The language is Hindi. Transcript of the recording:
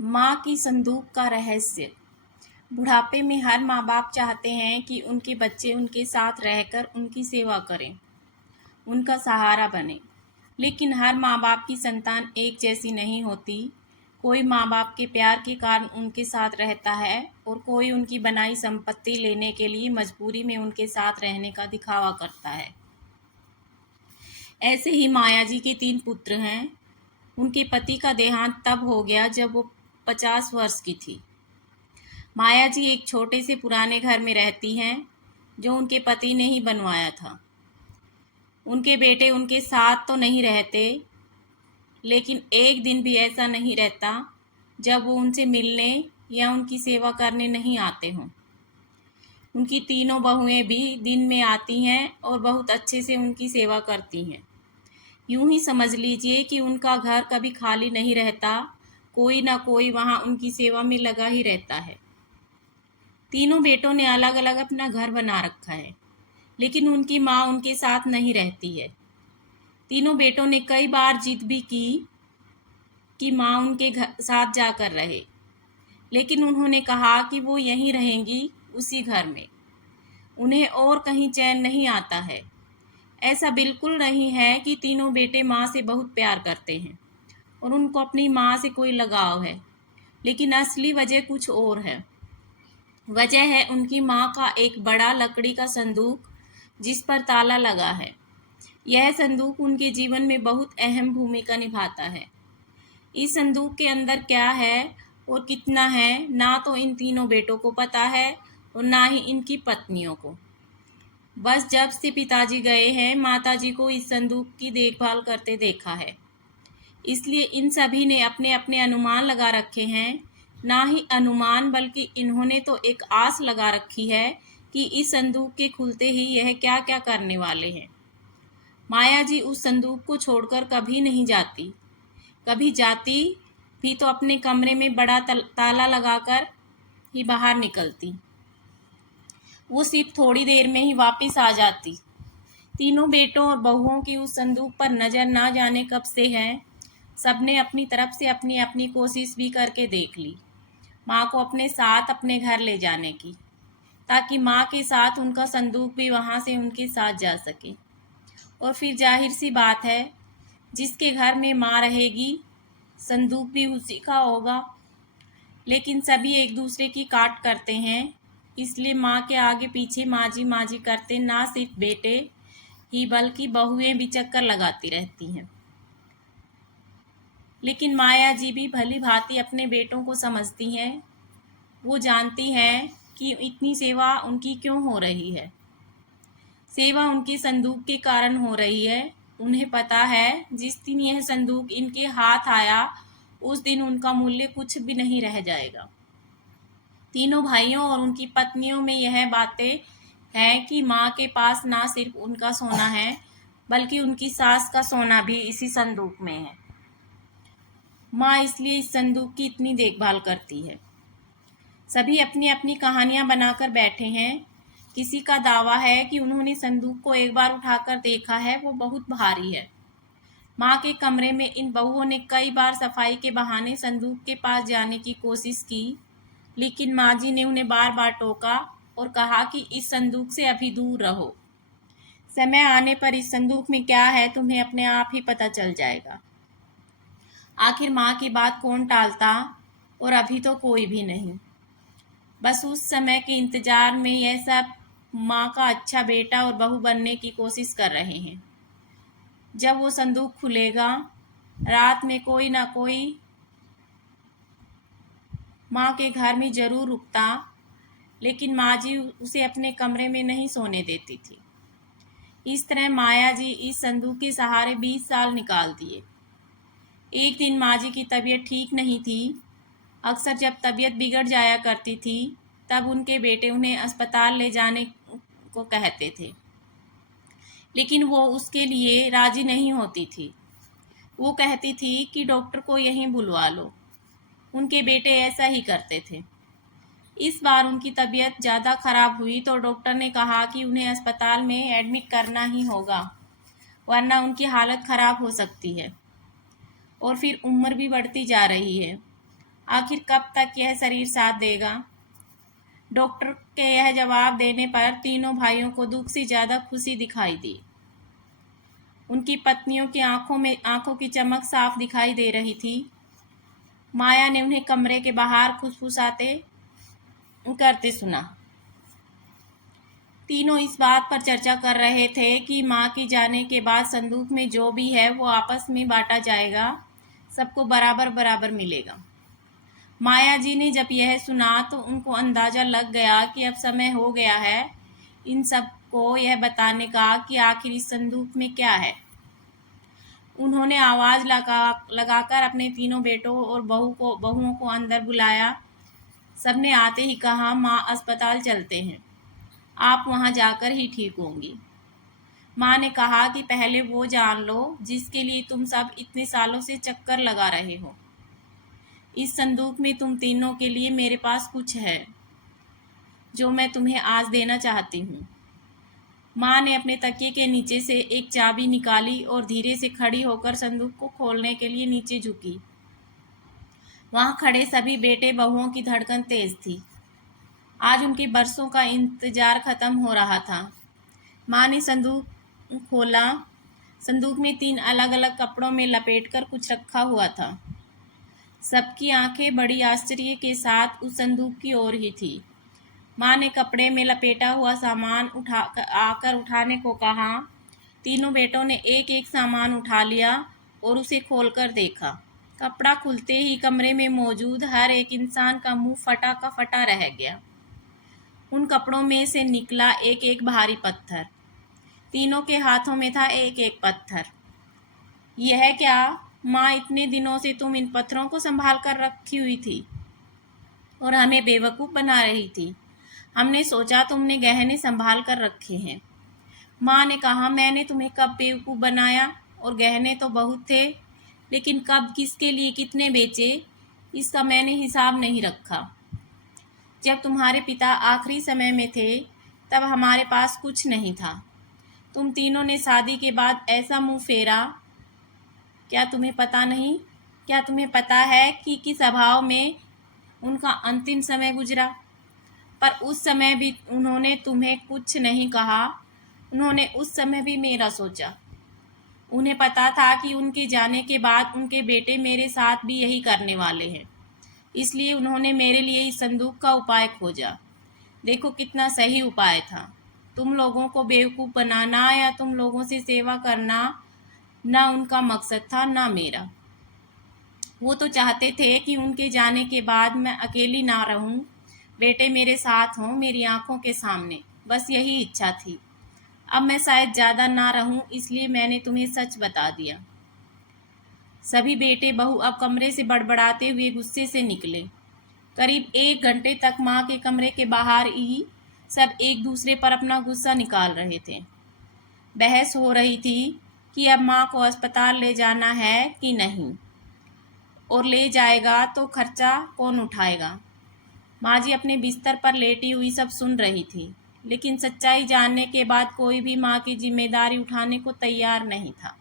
माँ की संदूक का रहस्य। बुढ़ापे में हर माँ बाप चाहते हैं कि उनके बच्चे उनके साथ रहकर उनकी सेवा करें, उनका सहारा बने। लेकिन हर माँ बाप की संतान एक जैसी नहीं होती। कोई माँ बाप के प्यार के कारण उनके साथ रहता है और कोई उनकी बनाई संपत्ति लेने के लिए मजबूरी में उनके साथ रहने का दिखावा करता है। ऐसे ही माया जी के 3 पुत्र हैं। उनके पति का देहांत तब हो गया जब वो 50 वर्ष की थी। माया जी एक छोटे से पुराने घर में रहती हैं जो उनके पति ने ही बनवाया था। उनके बेटे उनके साथ तो नहीं रहते, लेकिन एक दिन भी ऐसा नहीं रहता जब वो उनसे मिलने या उनकी सेवा करने नहीं आते हों। उनकी तीनों बहुएं भी दिन में आती हैं और बहुत अच्छे से उनकी सेवा करती हैं। यूं ही समझ लीजिए कि उनका घर कभी खाली नहीं रहता, कोई ना कोई वहाँ उनकी सेवा में लगा ही रहता है। तीनों बेटों ने अलग अलग अपना घर बना रखा है, लेकिन उनकी माँ उनके साथ नहीं रहती है। तीनों बेटों ने कई बार जिद भी की कि माँ उनके साथ जाकर रहे, लेकिन उन्होंने कहा कि वो यहीं रहेंगी, उसी घर में। उन्हें और कहीं चैन नहीं आता है। ऐसा बिल्कुल नहीं है कि तीनों बेटे माँ से बहुत प्यार करते हैं और उनको अपनी माँ से कोई लगाव है, लेकिन असली वजह कुछ और है। वजह है उनकी माँ का एक बड़ा लकड़ी का संदूक जिस पर ताला लगा है। यह संदूक उनके जीवन में बहुत अहम भूमिका निभाता है। इस संदूक के अंदर क्या है और कितना है, ना तो इन तीनों बेटों को पता है और ना ही इनकी पत्नियों को। बस जब से पिताजी गए हैं, माताजी को इस संदूक की देखभाल करते देखा है, इसलिए इन सभी ने अपने अपने अनुमान लगा रखे हैं। ना ही अनुमान, बल्कि इन्होंने तो एक आस लगा रखी है कि इस संदूक के खुलते ही यह क्या क्या करने वाले हैं। माया जी उस संदूक को छोड़कर कभी नहीं जाती। कभी जाती भी तो अपने कमरे में बड़ा ताला लगाकर ही बाहर निकलती। वो सिर्फ थोड़ी देर में ही वापस आ जाती। तीनों बेटों और बहुओं की उस संदूक पर नज़र ना जाने कब से है। सबने अपनी तरफ से अपनी अपनी कोशिश भी करके देख ली, माँ को अपने साथ अपने घर ले जाने की, ताकि माँ के साथ उनका संदूक भी वहाँ से उनके साथ जा सके। और फिर जाहिर सी बात है, जिसके घर में माँ रहेगी, संदूक भी उसी का होगा। लेकिन सभी एक दूसरे की काट करते हैं, इसलिए माँ के आगे पीछे माँ जी करते ना सिर्फ बेटे ही बल्कि बहुएं भी चक्कर लगाती रहती हैं। लेकिन माया जी भी भली भांति अपने बेटों को समझती हैं। वो जानती हैं कि इतनी सेवा उनकी क्यों हो रही है। सेवा उनके संदूक के कारण हो रही है। उन्हें पता है, जिस दिन यह संदूक इनके हाथ आया, उस दिन उनका मूल्य कुछ भी नहीं रह जाएगा। तीनों भाइयों और उनकी पत्नियों में यह बातें हैं कि माँ के पास ना सिर्फ उनका सोना है, बल्कि उनकी सास का सोना भी इसी संदूक में है। माँ इसलिए इस संदूक की इतनी देखभाल करती है। सभी अपनी अपनी कहानियां बनाकर बैठे हैं। किसी का दावा है कि उन्होंने संदूक को एक बार उठाकर देखा है, वो बहुत भारी है। माँ के कमरे में इन बहुओं ने कई बार सफाई के बहाने संदूक के पास जाने की कोशिश की, लेकिन माँ जी ने उन्हें बार बार टोका और कहा कि इस संदूक से अभी दूर रहो। समय आने पर इस संदूक में क्या है तुम्हें अपने आप ही पता चल जाएगा। आखिर माँ की बात कौन टालता, और अभी तो कोई भी नहीं। बस उस समय के इंतजार में यह सब माँ का अच्छा बेटा और बहू बनने की कोशिश कर रहे हैं। जब वो संदूक खुलेगा, रात में कोई ना कोई माँ के घर में जरूर रुकता, लेकिन माँ जी उसे अपने कमरे में नहीं सोने देती थी। इस तरह माया जी इस संदूक के सहारे 20 साल निकाल दिए। एक दिन माँ जी की तबीयत ठीक नहीं थी। अक्सर जब तबीयत बिगड़ जाया करती थी, तब उनके बेटे उन्हें अस्पताल ले जाने को कहते थे, लेकिन वो उसके लिए राजी नहीं होती थी। वो कहती थी कि डॉक्टर को यहीं बुलवा लो। उनके बेटे ऐसा ही करते थे। इस बार उनकी तबीयत ज़्यादा खराब हुई तो डॉक्टर ने कहा कि उन्हें अस्पताल में एडमिट करना ही होगा, वरना उनकी हालत ख़राब हो सकती है। और फिर उम्र भी बढ़ती जा रही है। आखिर कब तक यह शरीर साथ देगा? डॉक्टर के यह जवाब देने पर तीनों भाइयों को दुख से ज़्यादा खुशी दिखाई दी। उनकी पत्नियों की आंखों की चमक साफ दिखाई दे रही थी। माया ने उन्हें कमरे के बाहर फुसफुसाते करते सुना। तीनों इस बात पर चर्चा कर रहे थे कि माँ के जाने के बाद संदूक में जो भी है वो आपस में बांटा जाएगा, सबको बराबर बराबर मिलेगा। माया जी ने जब यह सुना तो उनको अंदाजा लग गया कि अब समय हो गया है इन सबको यह बताने का कि आखिर इस संदूक में क्या है। उन्होंने आवाज़ लगाकर अपने तीनों बेटों और बहुओं को अंदर बुलाया। सबने आते ही कहा, माँ अस्पताल चलते हैं, आप वहाँ जाकर ही ठीक होंगी। माँ ने कहा कि पहले वो जान लो जिसके लिए तुम सब इतने सालों से चक्कर लगा रहे हो। इस संदूक में तुम तीनों के लिए मेरे पास कुछ है जो मैं तुम्हें आज देना चाहती हूँ। माँ ने अपने तकिए के नीचे से एक चाबी निकाली और धीरे से खड़ी होकर संदूक को खोलने के लिए नीचे झुकी। वहाँ खड़े सभी बेटे बहुओं की धड़कन तेज थी। आज उनके बरसों का इंतजार खत्म हो रहा था। माँ ने संदूक खोला। संदूक में 3 अलग अलग कपड़ों में लपेटकर कुछ रखा हुआ था। सबकी आंखें बड़ी आश्चर्य के साथ उस संदूक की ओर ही थी। माँ ने कपड़े में लपेटा हुआ सामान उठाने को कहा। तीनों बेटों ने एक एक सामान उठा लिया और उसे खोलकर देखा। कपड़ा खुलते ही कमरे में मौजूद हर एक इंसान का मुंह फटा का फटा रह गया। उन कपड़ों में से निकला एक एक भारी पत्थर। तीनों के हाथों में था एक एक पत्थर। यह क्या माँ, इतने दिनों से तुम इन पत्थरों को संभाल कर रखी हुई थी और हमें बेवकूफ़ बना रही थी। हमने सोचा तुमने गहने संभाल कर रखे हैं। माँ ने कहा, मैंने तुम्हें कब बेवकूफ़ बनाया, और गहने तो बहुत थे, लेकिन कब किसके लिए कितने बेचे इसका मैंने हिसाब नहीं रखा। जब तुम्हारे पिता आखिरी समय में थे तब हमारे पास कुछ नहीं था। तुम तीनों ने शादी के बाद ऐसा मुंह फेरा। क्या तुम्हें पता नहीं? क्या तुम्हें पता है कि किस अभाव में उनका अंतिम समय गुजरा? पर उस समय भी उन्होंने तुम्हें कुछ नहीं कहा। उन्होंने उस समय भी मेरा सोचा। उन्हें पता था कि उनके जाने के बाद उनके बेटे मेरे साथ भी यही करने वाले हैं। इसलिए उन्होंने मेरे लिए इस संदूक का उपाय खोजा। देखो कितना सही उपाय था। तुम लोगों को बेवकूफ़ बनाना या तुम लोगों से सेवा करना ना उनका मकसद था ना मेरा। वो तो चाहते थे कि उनके जाने के बाद मैं अकेली ना रहूं, बेटे मेरे साथ हों, मेरी आंखों के सामने। बस यही इच्छा थी। अब मैं शायद ज़्यादा ना रहूं, इसलिए मैंने तुम्हें सच बता दिया। सभी बेटे बहू अब कमरे से बड़बड़ाते हुए गुस्से से निकले। करीब 1 घंटे तक माँ के कमरे के बाहर ही सब एक दूसरे पर अपना गुस्सा निकाल रहे थे। बहस हो रही थी कि अब माँ को अस्पताल ले जाना है कि नहीं, और ले जाएगा तो खर्चा कौन उठाएगा। माँ जी अपने बिस्तर पर लेटी हुई सब सुन रही थी, लेकिन सच्चाई जानने के बाद कोई भी माँ की जिम्मेदारी उठाने को तैयार नहीं था।